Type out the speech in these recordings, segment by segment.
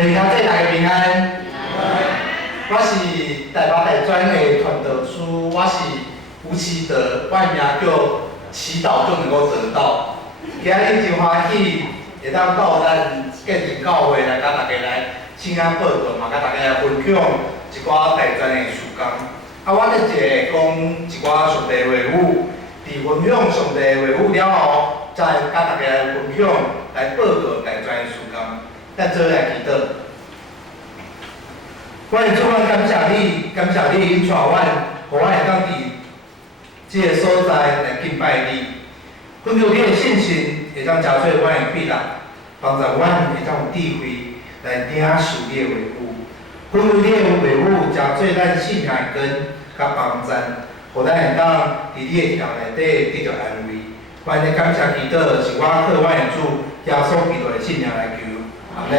第二节大家平安。我是台北大专的传道书，我是吴奇德，我的名叫祈祷就能够得到。今日真欢喜，会当到咱建成教会来，甲大家来请安报道，嘛，甲大家来分享一寡大专的事工。我咧一讲一寡上帝话语，伫分享上帝话语了后，才会甲大家来分享，来报道大专的事工。咱做来祈祷。我的主，我感谢你，感谢你引带阮，互我会当伫即个所在来敬拜你。分享你的信心，会当加做阮的气力，帮助阮会当有智慧来领受你的话语。分享你的话语，加做咱信仰的根甲帮助，互咱会当伫你的条内底得到安慰。阮的感谢祈祷，是我靠阮的主耶稣基督的信仰来求。阿门。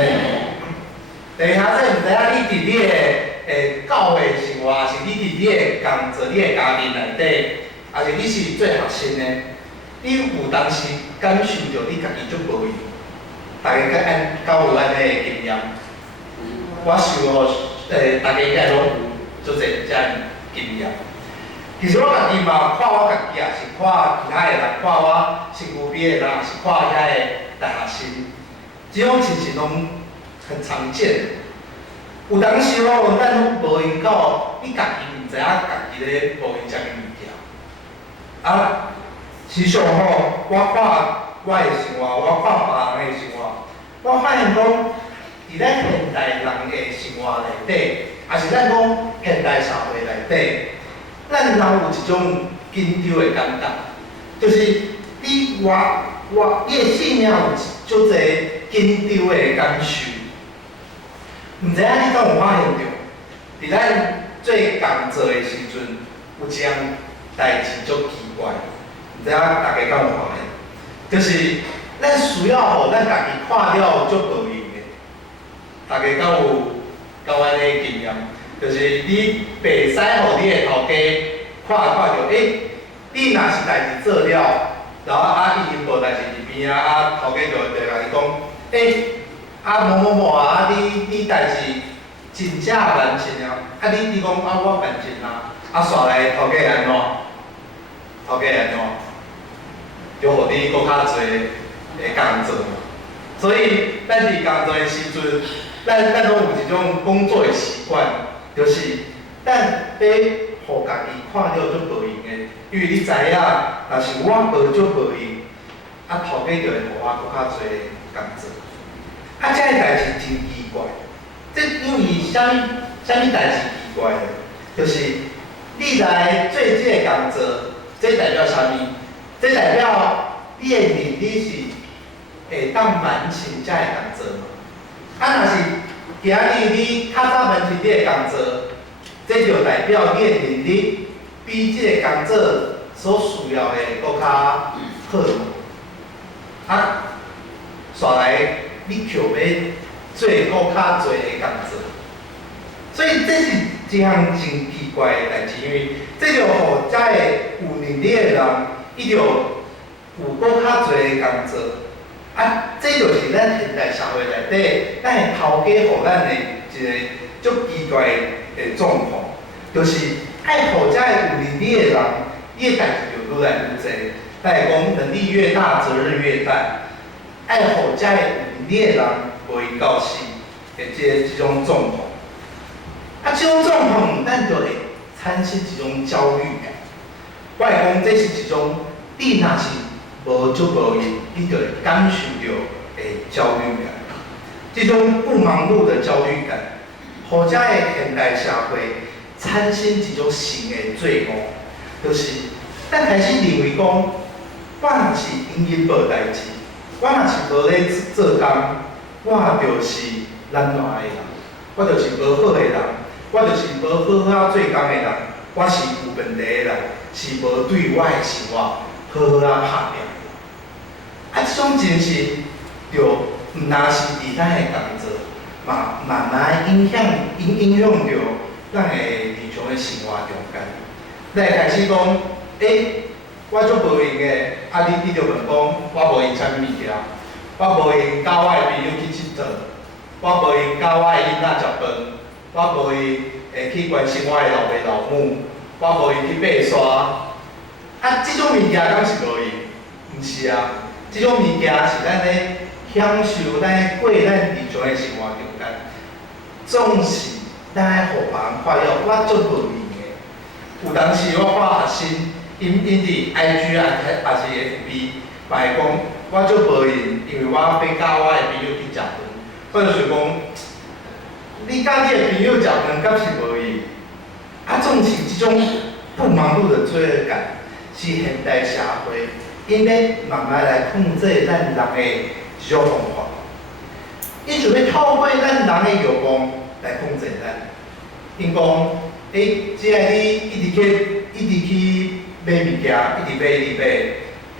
第二下，毋知影你伫你的教会生活，是你伫你的工作、你的家庭内底，还是你是做学生的？你有当时感受到你家己足无用？大家敢有安尼的经验？我想吼，大家应该拢有足侪遮经验。其实我家己嘛，看我家己也是看其他的人，看我身躯边的人，也是看遐的大学生，这种情形拢很常见。有当时吼，咱拢无闲到，你家己毋知影家己咧无闲啥物物件。啊，时常吼，我看我的生活，我看别人的生活，我发现讲，伫咱现代人的生活内底，也是咱讲现代社会内底，咱人有一种紧张的感觉，就是你的信仰有足侪紧张的感受。毋知影你敢有发现着？伫咱做工作的时阵，有一样代志足奇怪，毋知影大家敢有发现？就是咱需要互咱家己看了足无用的。大家敢有安尼经验？就是你袂使互你的头家看着，你若是代志做了，然后伊无代志伫边头家就会甲你讲，某某某你代志真正完成了，你讲我完成啦，煞来头家安怎？头家安怎？就互你搁较侪的工作。所以咱伫工作的时阵，咱拢有一种工作的习惯，就是咱要互家己看了足无用的，因为你知影，若是我无足无用，头家就会互我搁较侪工作。这个代志真奇怪，这因为啥物代志奇怪呢？就是你来做这个工作，这代表啥物？这代表你的能力是会当完成这个工作嘛？若是今日你较早完成你的工作，这就代表你的能力比这个工作所需要的搁较好嘛？煞来。你就要做搁较侪的工作，所以这是一项真奇怪的代志，因为这就互遮个有能力的人，伊就有搁较侪的工作。这就是咱现代社会内底，咱的头家互咱的一个足奇怪的状况，就是爱互遮个有能力的人，伊的代志就愈来愈侪。咱会讲能力越大，责任越大。爱互遮个有能力的人无闲到死的这种状况，这种状况咱就会产生一种焦虑感。我会讲这是一种，你若是无足无用，你就会感受到的焦虑感。这种不忙碌的焦虑感，互遮个现代社会产生一种新的罪恶，就是咱开始认为讲，我若是永远无代志。我若是无咧做工，我就是懒惰的人，我就是无好的人，我就是无好好做工的人，我是有问题的人，是无对我的生活好好拍拼。这种精神就毋单是伫咱的工作，嘛慢慢影响着咱的日常的生活中间。咱会开始讲，我足无闲的，你就问讲，我无闲啥物物件？我无闲，甲我的朋友去佚佗，我无闲教我的囡仔食饭，我无闲会去关心我的老爸老母，我无闲去爬山。啊，即种物件敢是无闲？毋是啊，即种物件是咱咧享受咱过咱日常的生活中间，总是咱爱互别人看了，我足无闲的。有当时我看学生，因伫 IG 啊，还是 FB， 嘛会讲我足无闲，因为我要教我的朋友去食饭。我就想讲，你甲你的朋友食饭，敢是无闲？啊，总是即种不忙碌的罪恶感，是现代社会应该慢慢来控制咱人的一种方法。伊就要透过咱人的欲望来控制咱。因讲，只要你一直去买物件，一直买，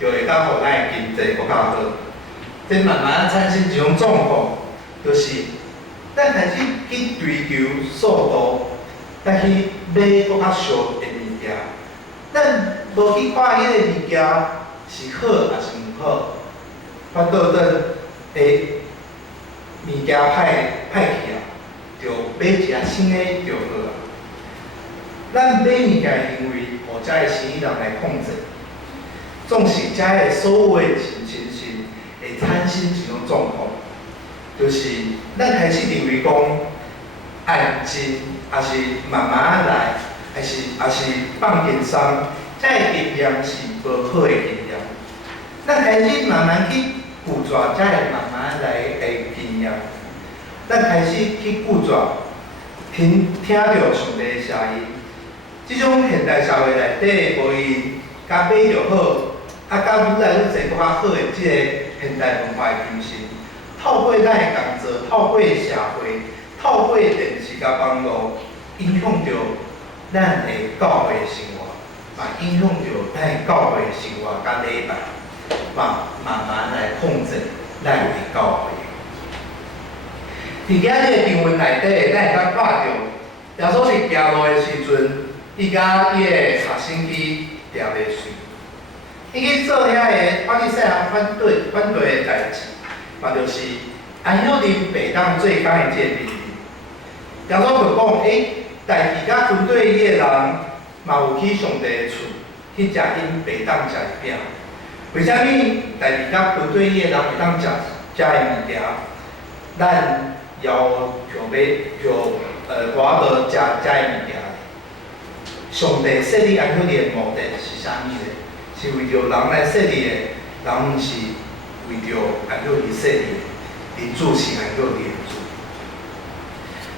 就会当互咱的经济搁较好。这慢慢产生一种状况，就是咱开始去追求速度，咱去买搁较俗的物件，咱无去看迄个物件是好还是毋好，反倒咱会物件歹去啊，就买一个新的就好啊。咱买物件的行为，互遮个生意人来控制，总是遮个所有的情形会产生一种状况，就是咱开始认为讲按进，还是慢慢来，还是放轻松，遮个经验是无好的经验。咱开始慢慢去拒绝遮个慢慢来的经验，咱开始去拒绝听到上帝的声音。即种现代社会内底无伊甲买就好，甲愈来愈侪搁较好的即个现代文化的精神，透过咱的工作，透过社会，透过电视甲网络，影响着咱的教会生活，嘛影响着咱的教会生活甲礼拜，嘛慢慢来控制咱的教会。伫今日的经文内底，咱会当看到，耶稣是行路的时阵。伊甲伊个学生去掠袂水，伊去做遐个法利赛人反对的代志，嘛就是安许林袂当做讲的即个命令。耶稣就讲，代志甲军队伊个人嘛有去上帝的厝去食因袂当食的饼。为虾米代志甲军队伊个人袂当食的物件，咱要想我着食的物件？上帝设立安许立的目的是啥物呢？是为着人来设立的，人毋是为着安许立设立的。人主是安许立的主。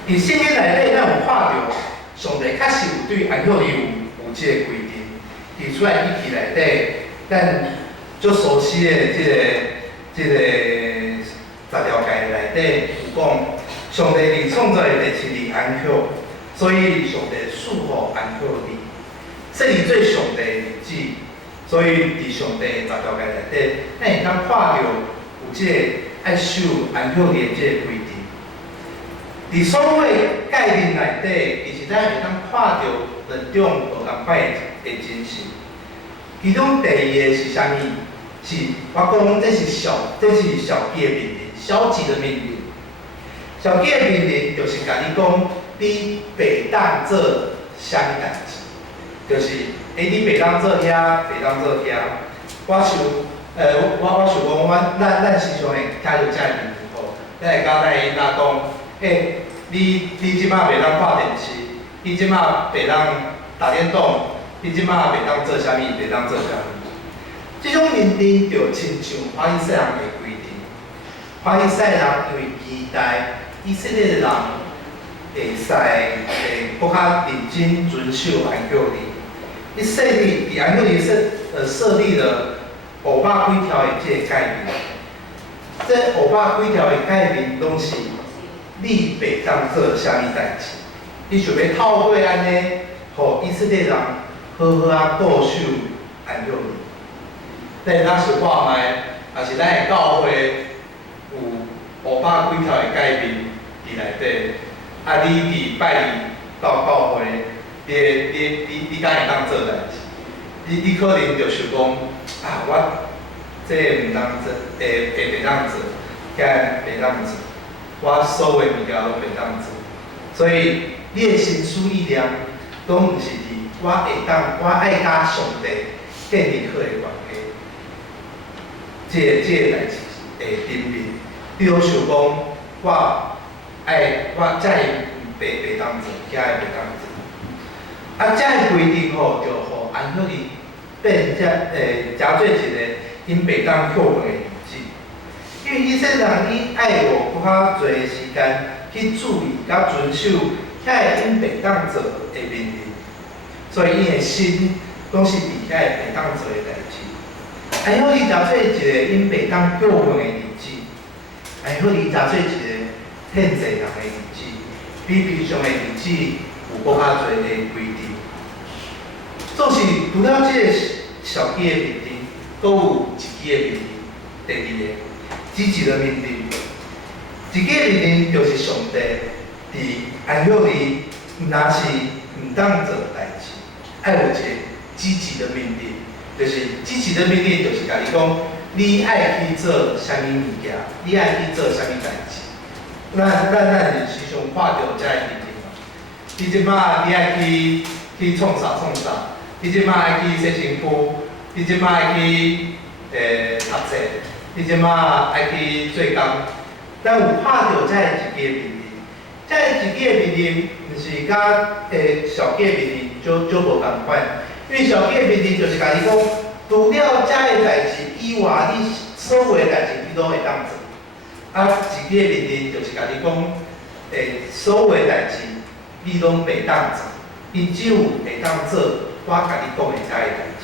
伫圣经内底，咱有看到上帝确实有对安许立有即个规定。伫出来议题内底，咱足熟悉的即个10条诫内底有讲，上帝伫创造的第7日安息。所以上帝赐福安息日，设立做上帝的日子。所以伫上帝10条诫内底，咱会当看到有即个爱守安息日的即个规定。伫所有诫命内底，其实咱会当看到两种无共款的精神。其中第二个是啥物？是我讲这是小级的命令，消极的命令。小级的命令就是甲你讲。你袂当做啥物代志，就是你袂当做遐，袂当做遐。我想讲，咱时常会听到遮个名吼，咱会甲咱囡仔讲，你即摆袂当看电视，你即摆袂当打电动，你即摆袂当做啥物，袂当做啥物。即种命令就亲像法利赛人的规定，法利赛人因为期待以色列人。会使搁较认真遵守安息日。伊伫安息日设立了500几条的即个诫命。这500几条的诫命拢是你袂当做啥物代志，你想要透过安尼，互以色列人好好啊过守安息日。咱若是看卖，也是咱的教会有500几条的诫命伫内底。你伫拜二到教会，你敢会当做代志？你可能就想讲我这袂当做，袂当做，袂当做。我所有的物件拢袂当做。所以你的心思意念，拢毋是伫我爱甲上帝建立好的关系。这个代志会顶面，比如想讲，我这袂当做，遐个袂当做。啊，这个规定吼，就互安好哩变加做一个因袂当扣分的日子。因为以色列人伊爱我搁较侪时间去注意甲遵守遐个因袂当做的命令，所以伊的心拢是伫遐个袂当做的代志。安好哩加做一个因袂当扣分的日子，安好哩加做一个限制人的日子，比平常的日子有搁较侪的规定。总是除了这个小记的命令，搁有一记的命令。第二个，积极的命令。一记的命令就是上帝伫安息日，毋但是毋当做代志，爱有一个积极的命令。就是积极的命令，就是甲你讲，你爱去做啥物物件，你爱去做啥物代志。咱是时常看到遮个命令嘛。你即摆你爱去创啥，你即摆爱去洗身躯，你即摆爱去读册，你即摆爱去做工。咱有看到遮个一记命令，遮个一记命令，毋是甲小记命令就无共款。因为小记命令就是甲你讲，除了遮个代志以外，你所有的代志你都会当做。啊，一记命令就是甲你讲，所有的代志你拢袂当做，你只有会当做我甲你讲的遮个代志。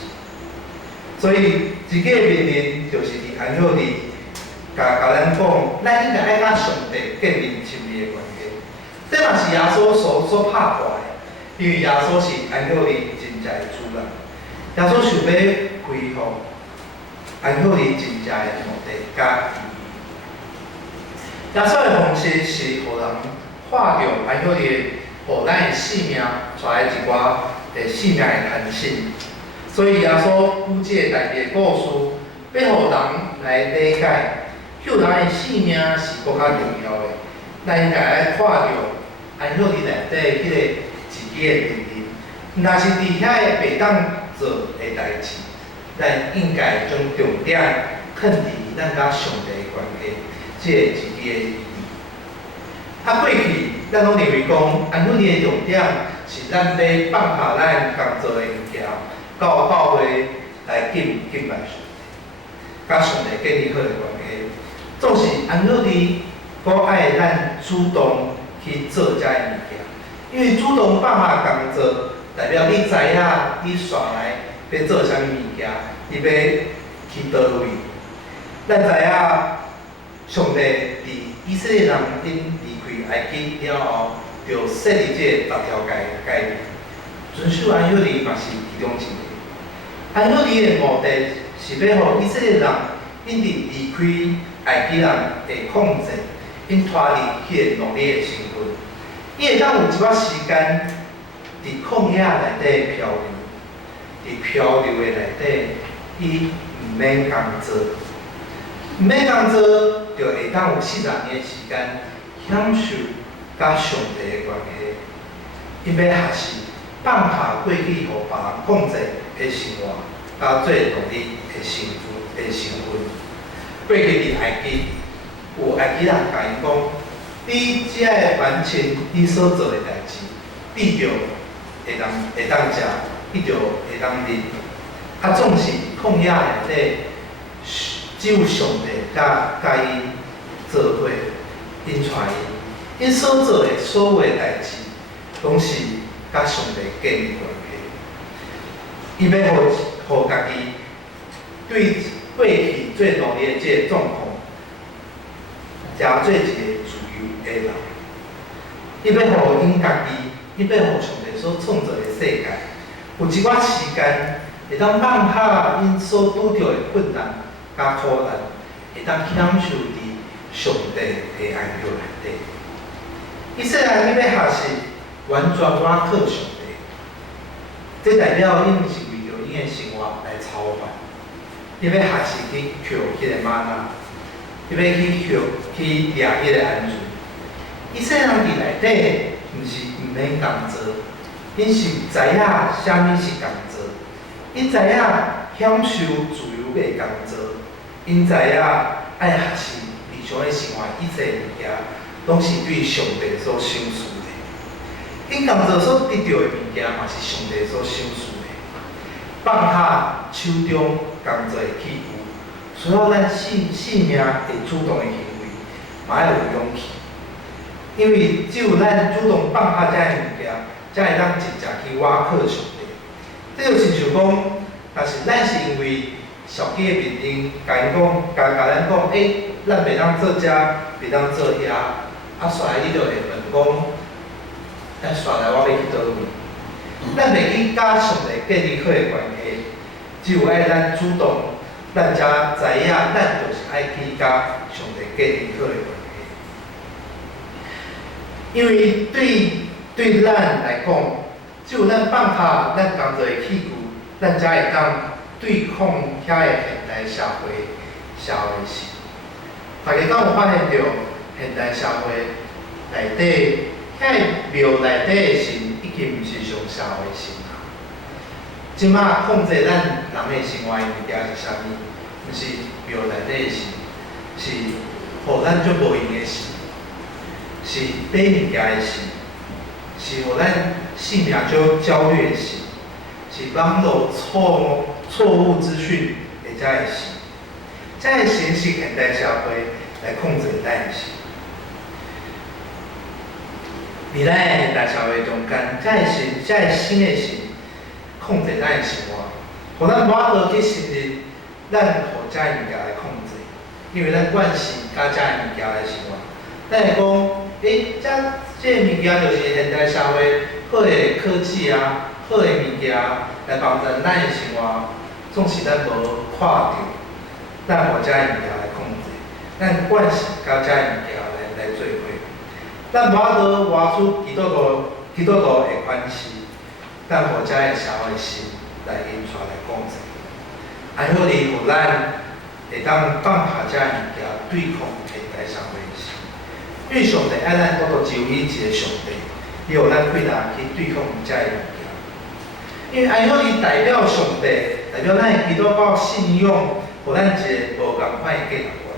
所以一记命令就是伫安息日，甲咱讲，咱应该爱甲上帝建立亲密的关系。这嘛是耶稣所拍破的，因为耶稣是安息日真正的主人。耶稣想要恢复安息日真正的目的甲意义。耶稣的方式是互人看到安息日，互咱的性命带来一寡性命的弹性。所以耶稣讲这个代志的故事，要互人来理解，救人的性命是搁较重要的。咱应该爱看到安息日内底迄个一记的命令，若是伫遐个袂当做的代志，咱应该将重点放伫咱甲上帝的关系，这个一记的意义。啊，过去咱拢认为讲安息日的重点是咱要放下咱工作的物件，到教会来敬拜上帝，甲上帝建立好的关系。总是安息日，搁爱咱主动去做遮个物件，因为主动放下工作，代表你知影你煞来要做啥物物件，你要去倒位。咱知影上帝伫以色列人因离开埃及了后，就设立这10条诫命，遵守安息日嘛是其中一个。安息日的目的是要互以色列人因离开埃及人的控制，因脱离迄个奴隶的身份，伊会当有一寡时间伫旷野内底漂流，伫漂流的内底，伊毋免工作，毋免工作，就会当有40年的时间享受甲上帝的关系。伊要学习放下过去互别人控制的生活，甲做奴隶的身份。过去伫埃及，有埃及人甲伊讲，你只要完成你所做的代志，你就会当食，你就会当啉。啊，总是旷野内底，只有上帝甲因做伙，因带因所做的所有的代志，拢是甲上帝建立关系。伊要互家己对过去做奴隶的这个状况，加做一个自由的人。伊要互因家己，伊要互上帝所创造的世界，有一寡时间会当放下因所拄着的困难甲苦难，会当享受伫上帝的安息内底。以色列人伊要学习完全倚靠上帝，这代表伊毋是为着因的生活来操烦。伊要学习去求迄个玛纳，伊要去掠迄个安全，伊细汉伫内底，毋是毋免工作，因是知影啥物是工作，因知影享受自由的工作，因知影爱学习日常的生活，一切物件拢是对上帝所赏赐的。因工作所得到的物件，嘛是上帝所赏赐的。放下手中工作的器具，所有咱生命会主动的行为，嘛要有勇气。因为只有咱主动放下遮个物件，才会当真正去倚靠上帝。这就亲像讲，但是咱是因为小鸡的面顶，甲因讲，甲咱讲，咱袂当做遮，袂当做遐，啊，煞来你就会问讲，煞来我要去倒位？咱袂去甲上帝建立好的关系，只有爱咱主动，咱才知影，咱就是爱去甲上帝建立好的关系。因为对咱来讲，只有咱放下咱工作的器具，咱才会当对抗遐个现代社会的事。大家敢有发现到现代社会内底遐个庙内底的神，已经毋是上社会的神啊。即马控制咱人的生活的物件是啥物？毋是庙内底的神，是互咱足无用的神。是买物件的事，是互咱性命足焦虑的事，是网络错误资讯的遮个事，遮个神是现代社会来控制咱的事。伫咱的现代社会中间，遮个神，遮个新的神控制咱的生活，互咱无法度去信任咱互遮个物件来控制，因为咱惯习甲遮个物件来生活，咱会讲。这个物件就是现代社会好的科技啊，好的物件来帮助咱的生活，总是咱无看到，咱互遮个物件来控制，咱惯势甲遮个物件来做伙，咱无法度活出基督徒的关系，咱互遮个社会神来引出来控制，安好哩，互咱会当放下遮个物件，对抗现代社会的事。因为上帝爱咱多多只有伊一个上帝，伊互咱几大去对抗遮个物件。因为安好哩代表上帝，代表咱的基督教信仰，互咱一个无共款的价值观。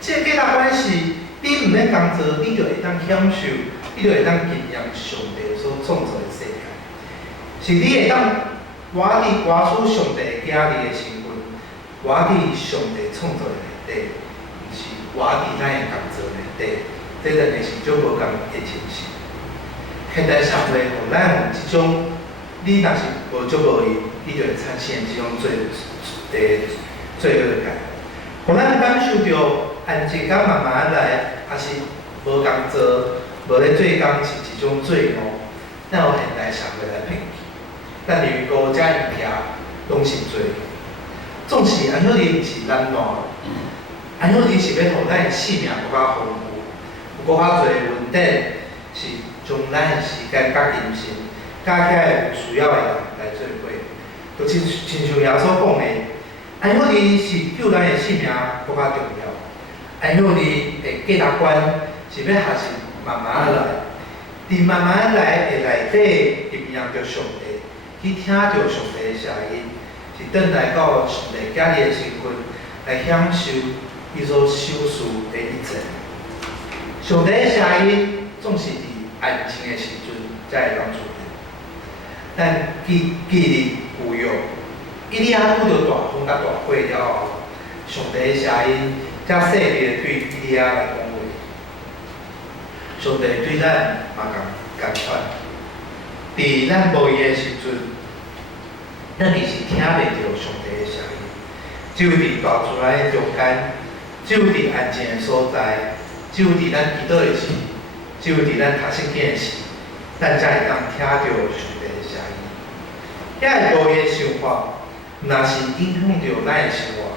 这个价值观是，你毋免工作，你就会当享受，你就会当经验上帝所创造的世界。是你会当活出上帝的家己的身份，活伫上帝创造的内底，毋是活伫咱的工作内底。这两个是足无共的情形。现代社会互咱有即种，你若是无足无伊，你就会产生即种罪恶感。互咱感受到安静甲慢慢来，还是无工作，无咧做工是一种罪恶，咱互现代社会来骗去。咱认为高遮物件拢是罪，总是安好哩是咱烂，安好哩是要互咱的生命更加丰富。有较侪稳定，是将咱的时间甲精神加起来有需要的人来做伙。就亲像耶稣讲的，安好哩是救咱的性命更加重要。安好哩的价值观是要学习慢慢来，伫慢慢来的内底，去面对上帝，去听到上帝的声音，是转来到上帝家己的身份，来享受伊所赏赐的一切。上帝的声音总是伫安静的时阵才会当出现，但记忆有用。伊哩啊拄着大风甲大火了后，上帝的声音才细微对伊哩啊来讲话。上帝对咱嘛共款，伫咱无伊的时阵，咱其实听袂到上帝的声音，只有伫大自然的中间，只有伫安静的所在。只有伫咱祈祷的时，只有伫咱读圣经的时，咱才会当听到上帝的声音。遐个无言想法，毋但是影响着咱的生活，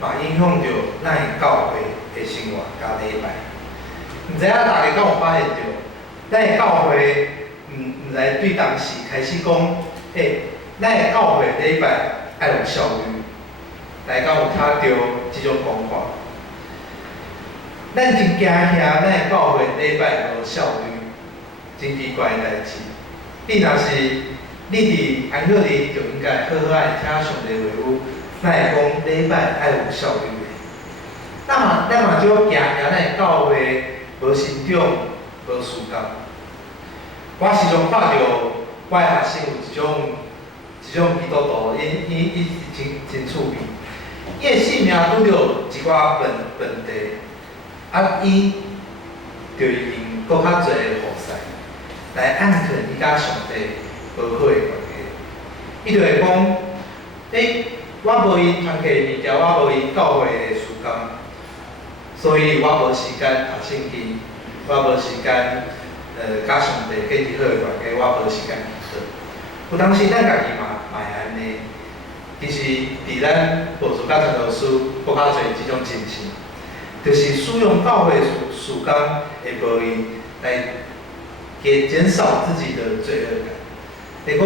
嘛影响着咱的教会的生活甲礼拜。毋知影大家敢有发现着，咱的教会毋知对当时开始讲，咱的教会礼拜爱有效率，大家敢有听到即种讲法？咱真惊遐，咱的教会礼拜无效率，真奇怪的代志。你若是你伫安息日就应该好好爱听上帝话语，哪会讲礼拜爱有效率的？咱嘛就惊咱的教会无成长，无事工。我时常看到我的学生有一种基督徒，伊真趣味。伊的性命拄着一寡问题，伊就用搁较侪的服侍来按肯伊甲上帝无好的关系。伊就会讲，我无伊团契的物件，我无伊教会的事工，所以我无时间读圣经，我无时间甲上帝建立好的关系，我无时间祈祷。有当时咱家己嘛会安尼。其实，伫咱牧师甲传道师搁较侪即种情形，就是使用教会事工会无伊来减少自己的罪恶感。会讲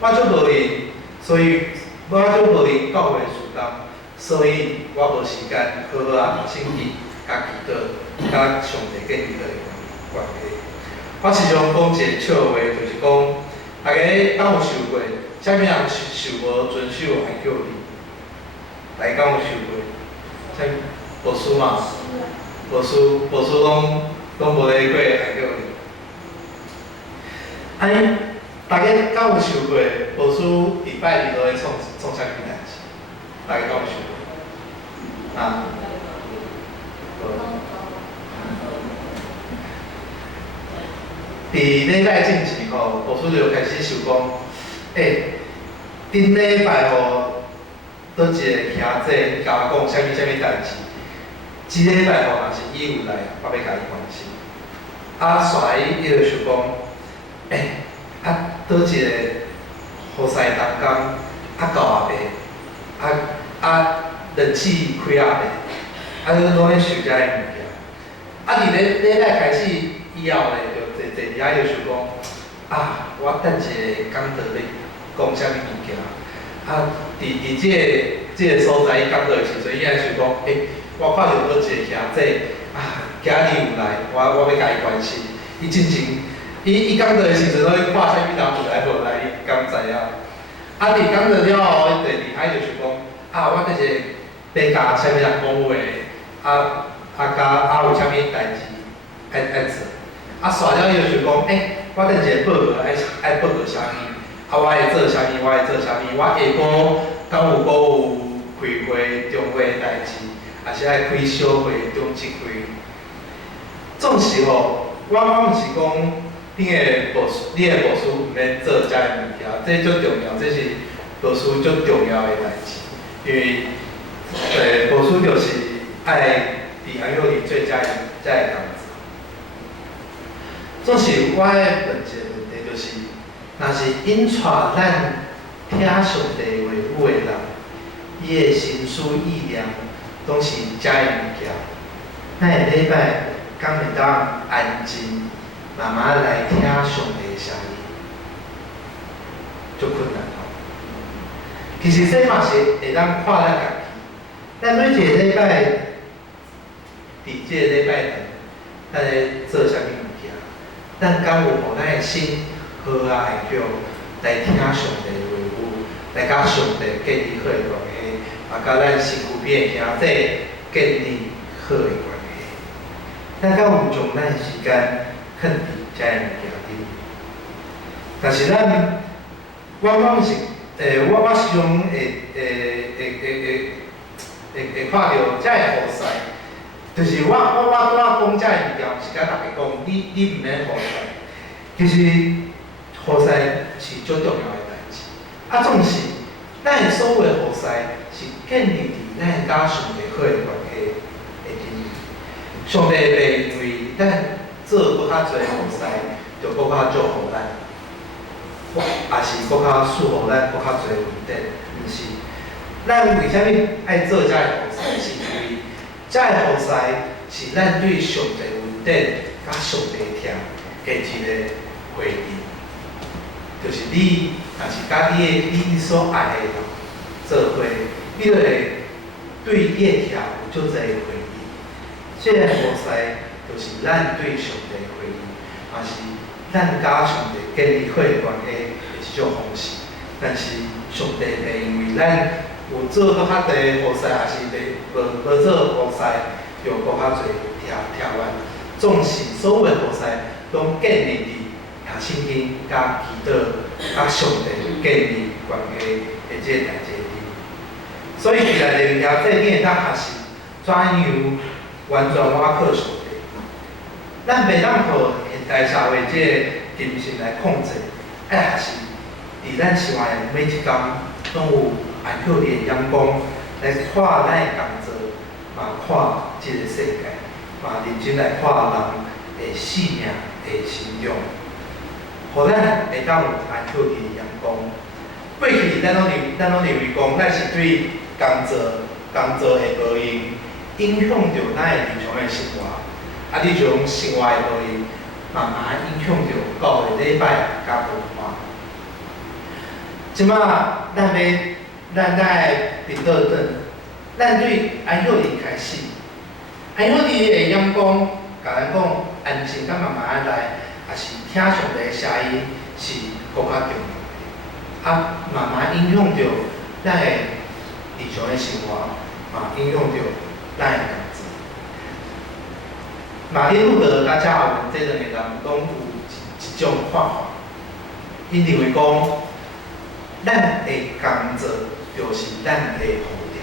我做无伊，所以我做无伊教会事工，所以我无时间好好啊读圣经、甲祈祷、甲上帝建立好的关系。我时常讲一个笑话，就是讲大家敢有想过？啥物人受无遵守爱叫你？大家敢有受过？啥牧师嘛？牧师拢无咧过爱叫你。安尼，大家敢有受过？牧师礼拜日都咧创啥物代志？大家敢有受过？啊？伫礼拜进前吼，牧师就开始想讲。顶礼拜吼，倒一个兄弟甲我讲啥物代志？即礼拜吼，若是伊有来，我要甲伊关心。煞伊就想讲，倒一个雨伞当工，到后暝，冷气开后暝，拢咧想遮个物件。伫礼拜开始以后咧，就坐伫遐就想讲，我等一个讲道咧。讲啥物物件？伫即个所在，伊讲到的时阵，伊爱想讲，我看到倒一个兄弟，今日有来，我要甲伊关心。伊真情，伊讲到的时阵，拢看啥物人有来无来，伊敢知影。伫讲到了后，伊第二摆就想讲，我这是要甲啥物人讲话，甲有啥物代志爱做。煞了伊就想讲，我等一个报告爱报告啥物？我会做啥物？我会做啥物？我下晡敢有开会、中会的代志，还是爱开小会、中级会。总是吼，我毋是讲你的牧师毋免做遮个物件，这足重要，这是牧师足重要的代志。因为牧师就是爱伫安息日做遮个工作。总是我的问一个问题就是。若是引带咱听上帝话语的人，伊的心思意念拢是遮个物件，咱下礼拜敢会当安静，慢慢来听上帝的声音，足困难吼。其实这嘛是会当看咱家己，咱每一个礼拜，伫即个礼拜堂，咱咧做啥物物件，咱敢有互咱的心？好啊，会叫来听上帝的话语，来甲上帝建立好的关系，也甲咱身躯边的兄弟建立好的关系。咱敢有将咱的时间肯伫遮个物件里？但是我是我时常会看到遮个雨伞，就是我拄仔讲遮个物件，是甲大家讲，你毋免雨伞，其实。雨伞是最重要的代志，总是咱的所有的雨伞是建立伫咱甲上帝好的关系的里。上帝袂因为咱做搁较侪雨伞，就搁较祝福咱，也是搁较赐予咱搁较侪稳定，毋是？咱为虾米爱做遮个雨伞？是因为遮个雨伞是咱对上帝稳定、甲上帝听的一个回应。就是你，若是甲你所爱的人做伙，你就会对你的听有足侪回应。这个菩萨就是咱对上帝的回应，也是咱甲上帝建立好的关系的一种方式。但是上帝袂因为咱有做搁较侪菩萨，也是无做菩萨，就搁较侪条完。总是所有的菩萨拢建立伫圣经、甲祈祷、甲上帝建立关系的这个代志里。所以伫内面条这点，咱学习怎样完全瓦靠上帝。咱袂当靠现代社会这个精神来控制，爱学习伫咱生活的每一天，拢有爱靠你的眼光来看咱的工作，嘛看这个世界，嘛认真来看人的生命的成长，互咱会当有爱靠你的眼光。过去咱拢认为讲，咱是对工作的无影响着咱的日常的生活，日常生活的无用，慢慢影响着教会礼拜甲文化。即马咱来频道转，咱对安孝利开始，安孝利的眼光，甲咱讲安心，咱慢慢来，也是听上帝的声音是更较重要的。慢慢影响着咱的日常的生活，嘛影响着咱的工作。马丁路德甲加尔文这两个人拢有一种看法，因认为讲，咱的工作就是咱的护条，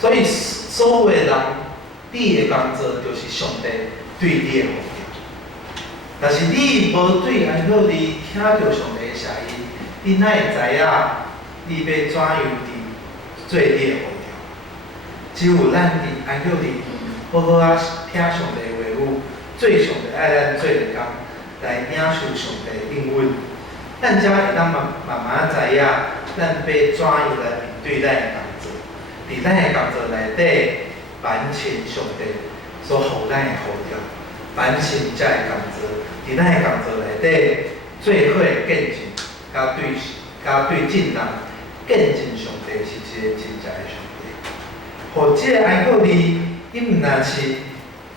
所以所有的人，你的工作就是上帝对你的护条。但是你无对安好利听到上帝的声音，你哪会知影你要怎样伫做你的护条？只有咱伫安好利好好啊听上帝的话语，做上帝爱咱做的工，来领受上帝的应允，咱才会当慢慢知影，咱要怎样来面对咱的工作，伫咱的工作内底完成上帝所予咱的护条，完成这个工作，伫咱的工作内底最好的见证，甲对众人见证上帝是一个真正的上帝。互这个安好利，伊毋但是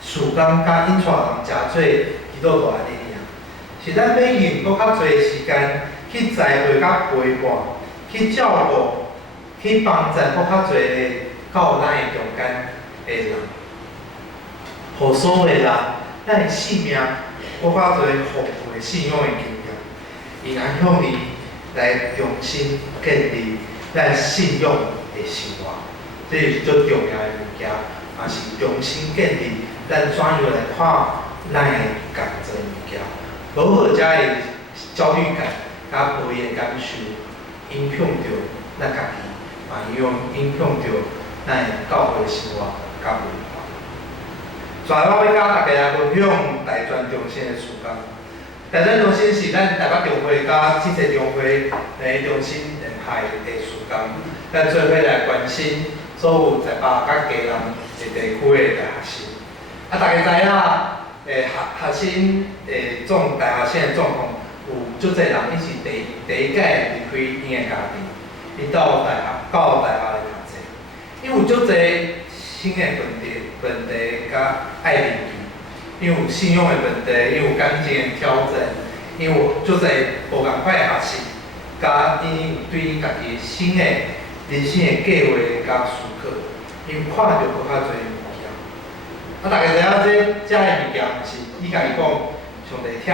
事工甲引带人诚做祈祷大的尔，是咱要用搁较侪时间去栽培甲陪伴，去照顾，去帮助搁较侪的到咱的中间的人，互所有的人，咱的生命搁较侪丰富的信仰的经验，用安好利来用心建立咱信仰的生活。这是最重要的物件，也是重新建立咱怎样来看咱的工作物件，无好才会焦虑感、甲无的感受，影响着咱家己，嘛影响着咱的教会生活甲文化。最后我要甲大家来分享大专中心的事工。大专中心是咱台北中会甲七色中会两个中心联派的事工，咱做伙来关心所有台北甲家人的地区的大学生。大家知影，学生大学生的状况，有足侪人伊是第一届离开因的家庭，伊到大学来读册，因有足侪新的问题甲爱面对，因有信仰的问题，因有感情的挑战，因有足侪无共款的学习，甲因有对因家己新的人生的计划甲思考，因看到搁较侪物件。大家知影这的物件，是伊家己讲，上帝疼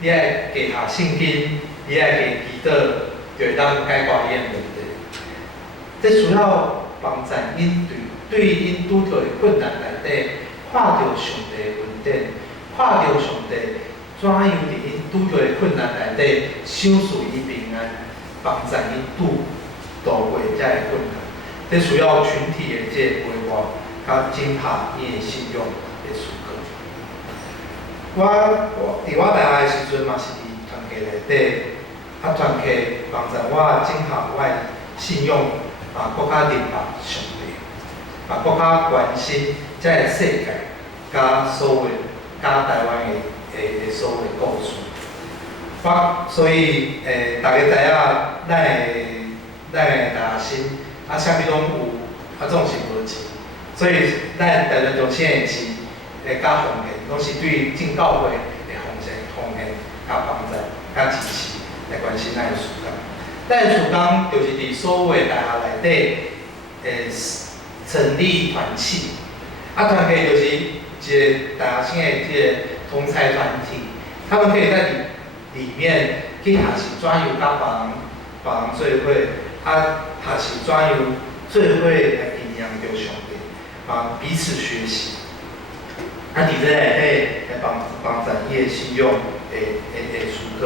你爱加读圣经，你爱加祈祷，就会当解决伊的问题。这需要帮助因对因拄着的困难内底，看到上帝的恩典，看到上帝怎样伫因拄着的困难内底，赏赐伊平安，帮助因度过这个困难。这需要群体的这个陪伴，甲整合伊的信仰的思考。伫我大学的时阵嘛，是伫团契内底，团契帮助我整合我的信仰，搁较明白上帝，搁较关心这个世界，甲所有甲台湾的所有的故事。所以大家知影，咱的大学生，啥物拢有，总是无钱，所以咱台湾中心的是甲奉献，拢是对正教会的奉献、甲帮助、甲支持来关心咱的事工。咱的事工就是伫所有的大学内底，成立团契，团契就是一个大学生的这个同才团体，他们可以在里面去学习怎样甲别人做伙，学习怎样做伙来敬仰着上帝，彼此学习。伫这内底来帮助伊的信用的时刻，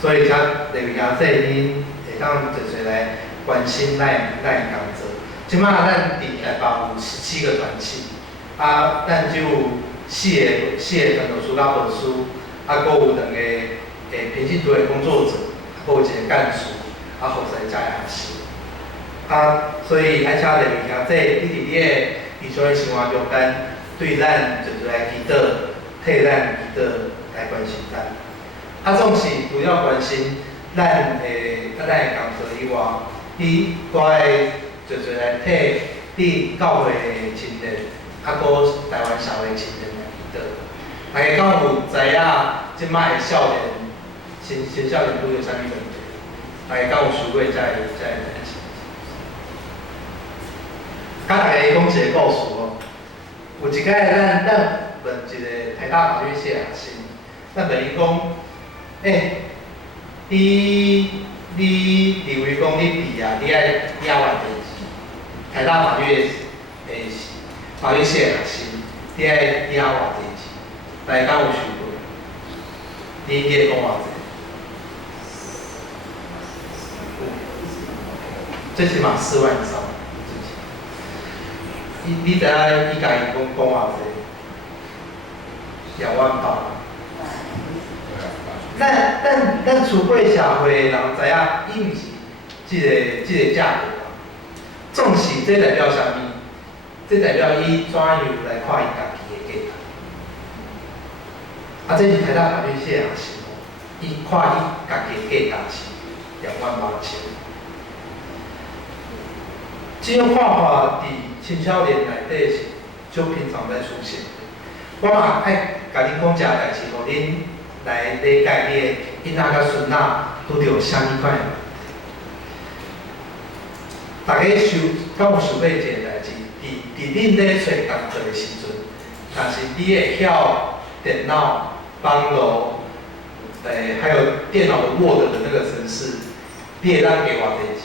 所以才例如讲这恁会当就是来关心咱的工作。即马咱伫台北有17个团契，咱就有4个传道书甲牧师，阁有2个平信徒的工作者，阁有1个干事，负责遮的学习。所以爱请例如讲这你伫你的日常的生活中间，对咱就是来祈祷，替咱祈祷来关心咱。总是除了关心咱的工作以外，你该就是来替你教会的亲人，阁台湾社会亲人来祈祷。大家敢有知影即摆的少年，新少年拄着啥物问题？大家敢有想过这个代志？甲大家讲一个故事哦。有一摆咱问一个台大法律系的学生，咱问伊讲，你认为讲你毕业你爱领偌济钱？台大法律系的学生，你爱领偌济钱？大家敢有想过？你会讲偌济？最起码4万以上。你知影伊家己讲偌济？2万8。咱出过社会的人知影，伊毋是即个价格。总是这代表啥物？这代表伊怎样来看伊家己的价格。这是台大法律系的学生，伊看伊家己的价格是2万8千。这种看法伫青少年内底是就平常在出现。我嘛爱甲恁讲一个代志，互恁来理解你的囡仔甲孙仔拄着啥物款的问题。大家敢有想过一个代志？伫恁咧找工作的时阵，但是你会晓电脑、网络，还有电脑的 Word 的那个程式，你会当给偌济钱？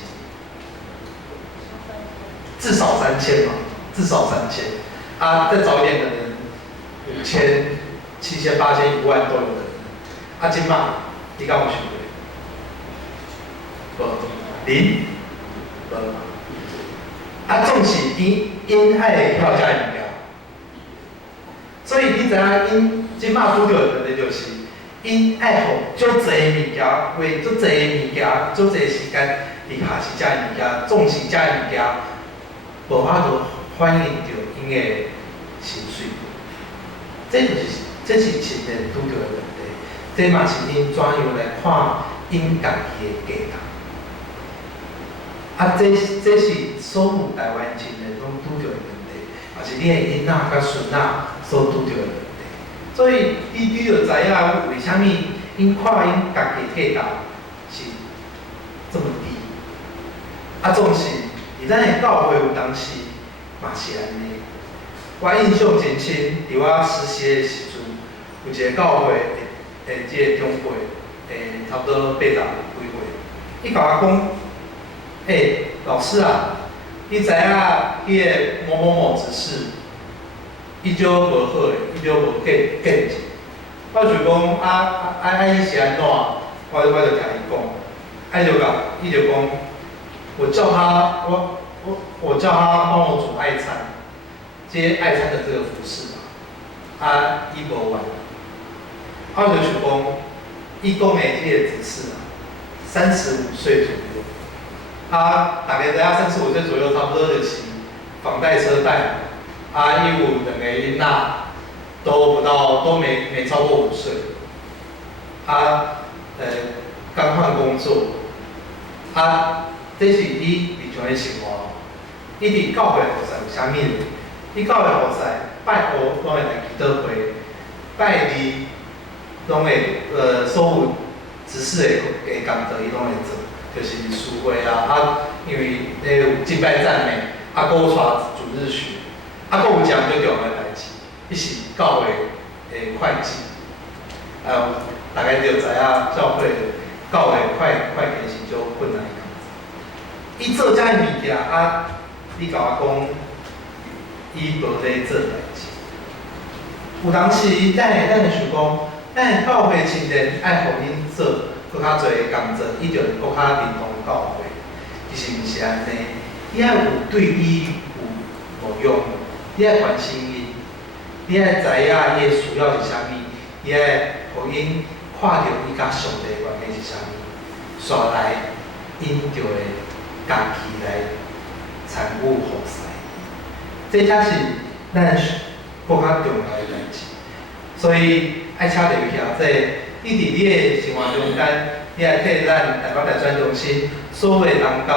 至少3000嘛，至少3000。再早一点可能5000、7000、8000、1万都有可能。即摆你敢有想过？无，零，无。总是因爱会晓遮物件，所以你知影因即摆拄着的问题就是，因爱互足侪物件，花足侪物件、足侪时间去学习遮物件，重视遮物件，无法度反映着因的情绪。这是亲人拄着的问题，这嘛是因怎样来看因家己的价值。这是所有台湾亲人拢拄着的问题，也是你的囡仔甲孙仔所拄着的问题。所以你就知影为虾米因看因家己的价值是这么低。总是伫咱的教会有当时嘛是安尼。我印象真深，伫我实习的时阵，有一个教会即个长辈，差不多80几岁，伊甲我讲。老师啊，你知影迄个某某某执事，伊就无好诶，伊就无价值。我就讲伊是安怎？我就听伊讲，伊就讲，我叫他帮我煮爱餐，接爱餐的这个服饰嘛，伊无完。我就想讲，伊讲诶迄个执事35岁左右。大家知影35岁左右，差不多就是房贷车贷，伊有2个囡仔，都没超过5岁，刚换工作，这是伊日常的生活。伊伫教会有啥物你教会何在？拜五拢会来祈祷会，拜二拢会所有执事的工作伊拢会做，就是书会啦，因为有敬拜赞美，搁有带主日学，搁有一项最重要的代志，迄是教会的会计。大家就知影教会会计是足困难的工作。伊做遮个物件你甲我讲，伊无咧做代志。有当时咱会想讲，咱教会青年爱互恁做搁较侪工作，伊就搁较认同教会。其实毋是安尼，你爱有对伊有无用，你爱关心伊，你爱知影伊的需要是啥物，你爱互因看到伊甲上帝的关系是啥物，煞来因就会家己来参与服侍。这才是咱搁较重要的代志。所以爱请入去啊！你伫你的生活中间，你爱替咱台北大专中心所有的人工，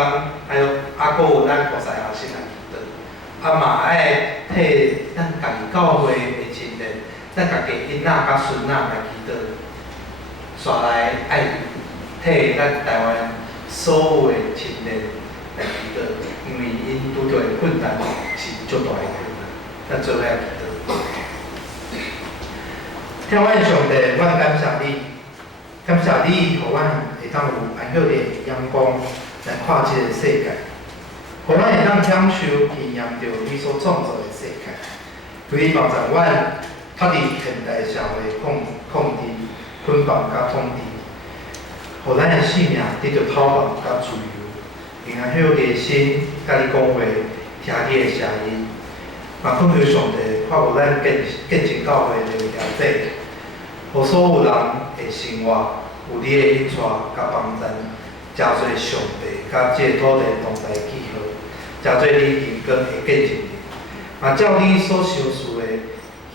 还有搁有咱服侍学生来祈祷，嘛爱替咱家己教会的青年，咱家己囡仔甲孙仔来祈祷，煞来爱替咱台湾所有的青年来祈祷，因为因拄着的困难是足大的困难，咱做伙来祈祷。天父上帝，阮感谢你，感谢你，互阮会当有安许的阳光来看这个世界，互阮会当享受体验着你所创造的世界。求你帮助阮脱离现代社会控制、捆绑甲统治，互咱的性命得到讨伐甲自由，平安许个心甲你讲话，听你的声音。嘛，恳求上帝看顾咱见证教会的了解，互所有人的生活有你的引带甲帮助，真侪上帝甲这个土地同在记号，真侪你人光的见证人，嘛照你所受事的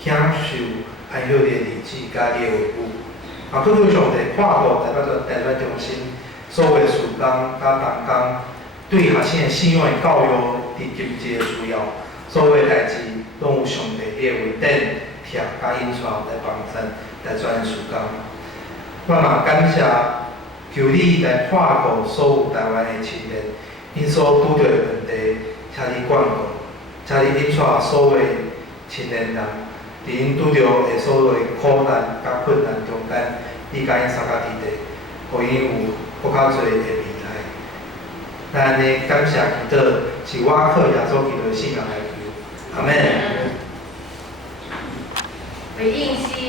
享受安许的日子甲你的话语，嘛恳求上帝看顾台北中心所有的事工甲同工，对学生的信仰的教育伫经济的需要。所有的代志，拢有上帝你的恩典、贴甲引带来帮衬，来转事工。我嘛感谢，求你来看顾所有台湾的青年，因所拄着的问题，请你管顾，请你引带所有的青年人，伫因拄着的所有的苦难甲困难中间，你甲因相甲伫地，互因有搁较侪的未来。咱安尼感谢祈祷，是我靠耶稣基督的信仰来。阿门。回应西。